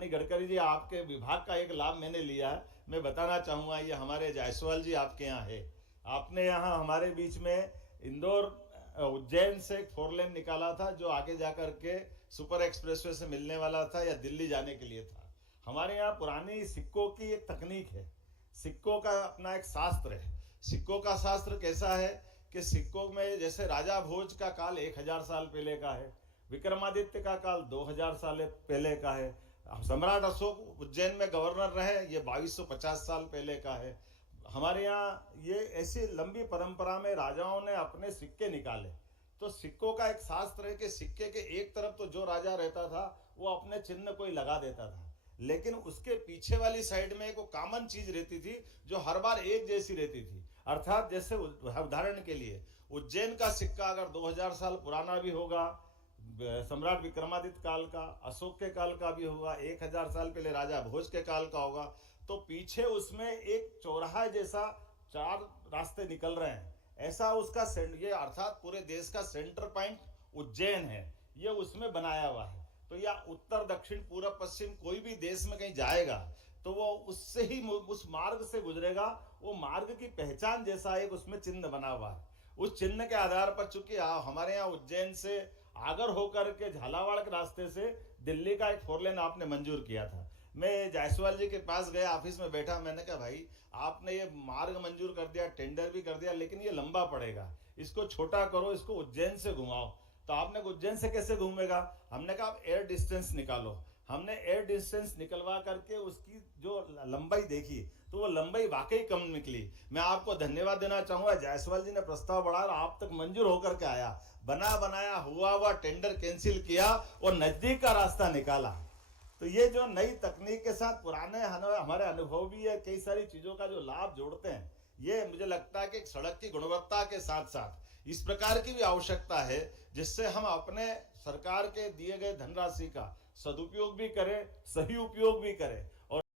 माननीय गडकरी जी, आपके विभाग का एक लाभ मैंने लिया है, मैं बताना चाहूँगा। ये हमारे जायसवाल जी आपके यहाँ है, आपने यहाँ हमारे बीच में इंदौर उज्जैन से एक 4 लेन निकाला था जो आगे जाकर के सुपर एक्सप्रेसवे से मिलने वाला था या दिल्ली जाने के लिए था। हमारे यहाँ पुरानी सिक्कों की एक तकनीक है, सिक्कों का अपना एक शास्त्र है। सिक्कों का शास्त्र कैसा है कि सिक्कों में जैसे राजा भोज का काल 1000 साल पहले का है, विक्रमादित्य का काल 2000 साल पहले का है, सम्राट अशोक उज्जैन में गवर्नर रहे ये 2250 साल पहले का है। हमारे यहाँ ये ऐसी लंबी परंपरा में राजाओं ने अपने सिक्के निकाले। तो सिक्कों का एक शास्त्र है कि सिक्के के एक तरफ तो जो राजा रहता था वो अपने चिन्ह कोई लगा देता था, लेकिन उसके पीछे वाली साइड में एक कॉमन चीज रहती थी जो हर बार एक जैसी रहती थी। अर्थात जैसे उदाहरण के लिए उज्जैन का सिक्का अगर 2000 साल पुराना भी होगा, सम्राट विक्रमादित्य काल का, अशोक के काल का भी होगा, 1000 साल पहले राजा भोज के काल का होगा, तो पीछे उसमें एक चौराहा जैसा 4 रास्ते निकल रहे हैं, ऐसा उसका ये अर्थात पूरे देश का सेंटर पॉइंट उज्जैन है, ये उसमें बनाया हुआ है। तो या उत्तर दक्षिण पूर्व पश्चिम कोई भी देश में कहीं जाएगा तो वो उससे ही उस मार्ग से गुजरेगा, वो मार्ग की पहचान जैसा एक उसमें चिन्ह बना हुआ है। उस चिन्ह के आधार पर चूंकि हमारे यहाँ उज्जैन से आगर होकर के झालावाड़ के रास्ते से दिल्ली का एक 4 लेन आपने मंजूर किया था। मैं जायसवाल जी के पास गया, ऑफिस में बैठा, मैंने कहा भाई आपने ये मार्ग मंजूर कर दिया, टेंडर भी कर दिया, लेकिन ये लंबा पड़ेगा, इसको छोटा करो, इसको उज्जैन से घुमाओ। तो आपने उज्जैन से कैसे घूमेगा? हमने कहा आप एयर डिस्टेंस निकालो। हमने एयर डिस्टेंस निकलवा करके उसकी जो लंबाई देखी तो वो लंबाई वाकई कम निकली। मैं आपको धन्यवाद देना चाहूंगा, जायसवाल जी ने प्रस्ताव बढ़ाया और आप तक मंजूर होकर के आया, बना बनाया हुआ टेंडर कैंसिल किया और नजदीक का रास्ता निकाला। तो ये जो नई तकनीक के साथ पुराने हमारे अनुभव भी है, कई सारी चीजों का जो लाभ जोड़ते हैं, ये मुझे लगता है कि एक सड़क की गुणवत्ता के साथ साथ इस प्रकार की भी आवश्यकता है जिससे हम अपने सरकार के दिए गए धनराशि का सदुपयोग भी करें, सही उपयोग भी करें